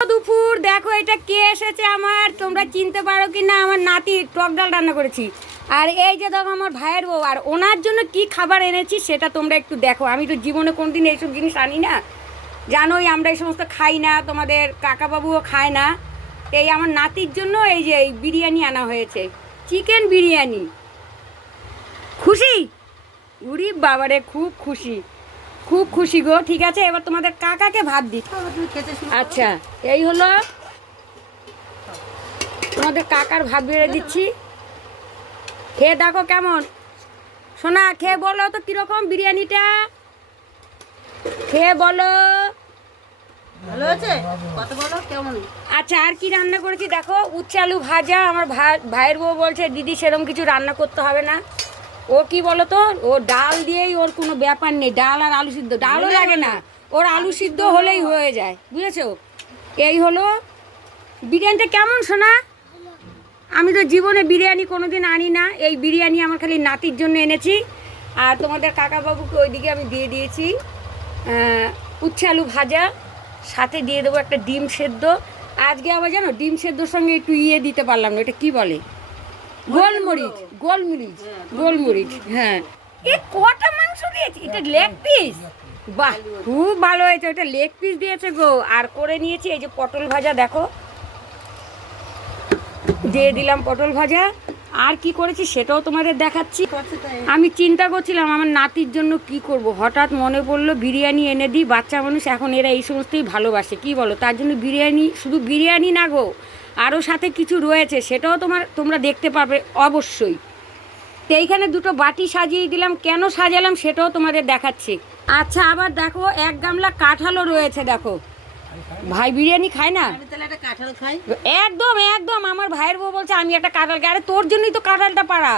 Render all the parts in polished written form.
দুপুর দেখো এটা কে এসেছে আমার, তোমরা চিনতে পারো কি না? আমার নাতি টক ডাল রান্না করেছি। আর এই যে দেখো আমার ভাইয়ের বউ, আর ওনার জন্য কি খাবার এনেছি সেটা তোমরা একটু দেখো। আমি তো জীবনে কোনদিন এইসব জিনিস আনি না, জানোই আমরা এই সমস্ত খাই না, তোমাদের কাকাবাবুও খায় না। এই আমার নাতির জন্য এই যে এই বিরিয়ানি আনা হয়েছে, চিকেন বিরিয়ানি। খুশি? উরি বাবারে, খুব খুশি, খুব খুশি গো। ঠিক আছে, এবার তোমাদের কাকাকে ভাত দিই। আচ্ছা, এই হলো তোমাদের কাকার ভাত বেড়ে দিচ্ছি। খেয়ে দেখো কেমন। সোনা খেয়ে বলো তো কীরকম বিরিয়ানিটা, খেয়ে বলো। ভালো আছে? কত বলো কেমন? আচ্ছা, আর কি রান্না করেছি দেখো, উচ্ছে আলু ভাজা। আমার ভাইয়ের বউ বলছে দিদি সেরকম কিছু রান্না করতে হবে না। ও কি বলো তো, ও ডাল দিয়েই, ওর কোনো ব্যাপার নেই, ডাল আর আলু সিদ্ধ, ডালও লাগে না, ওর আলু সিদ্ধ হলেই হয়ে যায়, বুঝেছো? এই হলো বিরিয়ানিটা। কেমন শোনা? আমি তো জীবনে বিরিয়ানি কোনোদিন আনি না, এই বিরিয়ানি আমার খালি নাতির জন্য এনেছি। আর তোমাদের কাকাবাবুকে ওইদিকে আমি দিয়ে দিয়েছি উচ্ছে আলু ভাজা, সাথে দিয়ে দেবো একটা ডিম সেদ্ধ। আজকে আবার জানো ডিম সেদ্ধর সঙ্গে একটু দিতে পারলাম না, এটা কি বলে, গোলমরিচ, গোলমরিচ, গোলমরিচ। হ্যাঁ, এ কটা মাংস দিয়েছি, এটা লেগ পিস। বাহ, খুব ভালো হয়েছে, ওটা লেগ পিস দিয়েছে গো। আর করে নিয়েছি এই যে পটল ভাজা, দেখো দিয়ে দিলাম পটল ভাজা। আর কি করেছি সেটাও তোমাদের দেখাচ্ছি। আমি চিন্তা করছিলাম আমার নাতির জন্য কি করব, হঠাৎ মনে পড়লো বিরিয়ানি এনে দিই, বাচ্চা মানুষ এখন এরা এই সমস্তই ভালোবাসে, কি বলো? তার জন্য বিরিয়ানি, শুধু বিরিয়ানি না গো, আরও সাথে কিছু রয়েছে, সেটাও তোমরা দেখতে পাবে অবশ্যই। তো এইখানে দুটো বাটি সাজিয়ে দিলাম, কেন সাজালাম সেটাও তোমাদের দেখাচ্ছি। আচ্ছা, আবার দেখো এক গামলা কাঁঠালও রয়েছে, দেখো। ভাই বিরিয়ানি খায় না, কাঁঠাল খাই একদম একদম। আমার ভাইয়ের বউ বলছে আমি একটা কাঁঠাল খাই। আরে তোর জন্যই তো কাঁঠালটা পাড়া,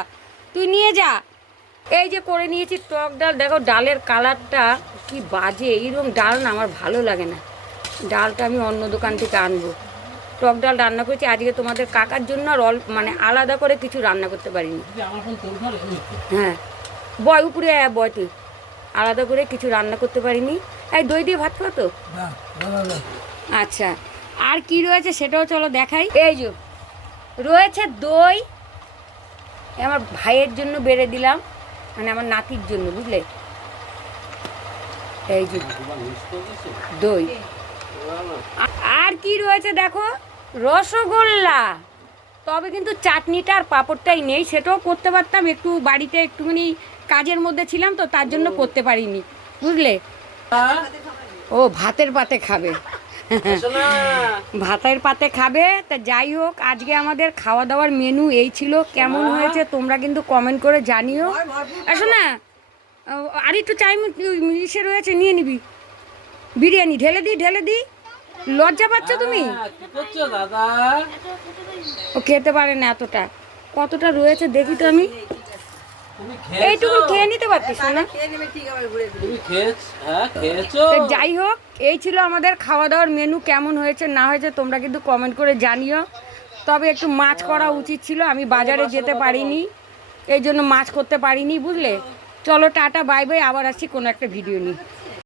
তুই নিয়ে যা। এই যে করে নিয়েছি টক ডাল, দেখো ডালের কালারটা কি বাজে, এইরকম ডাল না আমার ভালো লাগে না, ডালটা আমি অন্য দোকান থেকে আনবো। টক ডাল রান্না করেছি আজকে তোমাদের কাকার জন্য, আর মানে আলাদা করে কিছু রান্না করতে পারিনি। হ্যাঁ, বয় উপরে বয়, তুই আলাদা করে কিছু রান্না করতে পারিনি। এই দই দিয়ে ভাত খাও তো? আচ্ছা, আর কি রয়েছে সেটাও চলো দেখাই। এই যে রয়েছে দই, আমার ভাইয়ের জন্য বেড়ে দিলাম, মানে আমার নাতির জন্য, বুঝলে? এই যে দই। আর কি রয়েছে দেখো, রসগোল্লা। তবে কিন্তু চাটনিটা আর পাঁপড়টাই নেই, সেটাও করতে পারতাম, একটু বাড়িতে একটুখানি কাজের মধ্যে ছিলাম তো, তার জন্য করতে পারিনি, বুঝলে? ও ভাতের পাতে খাবে, ভাতের পাতে খাবে। তা যাই হোক, আজকে আমাদের খাওয়া দাওয়ার মেনু এই ছিল। কেমন হয়েছে তোমরা কিন্তু কমেন্ট করে জানিও। আসো না, আর একটু চাইনিজ ইসে রয়েছে, নিয়ে নিবি। বিরিয়ানি ঢেলে দিই, লজ্জা পাচ্ছ তুমি? ও খেতে পারে না এতটা, কতটা রয়েছে দেখি তো আমি। এইটুকু খেয়ে নিতে পারতিস না? যাই হোক, এই ছিল আমাদের খাওয়া দাওয়ার মেনু। কেমন হয়েছে না হয়েছে তোমরা কিন্তু কমেন্ট করে জানিও। তবে একটু মাছ করা উচিত ছিল, আমি বাজারে যেতে পারিনি, এই জন্য মাছ করতে পারিনি, বুঝলে? চলো টাটা, বাই বাই, আবার আসছি কোনো একটা ভিডিও নিয়ে।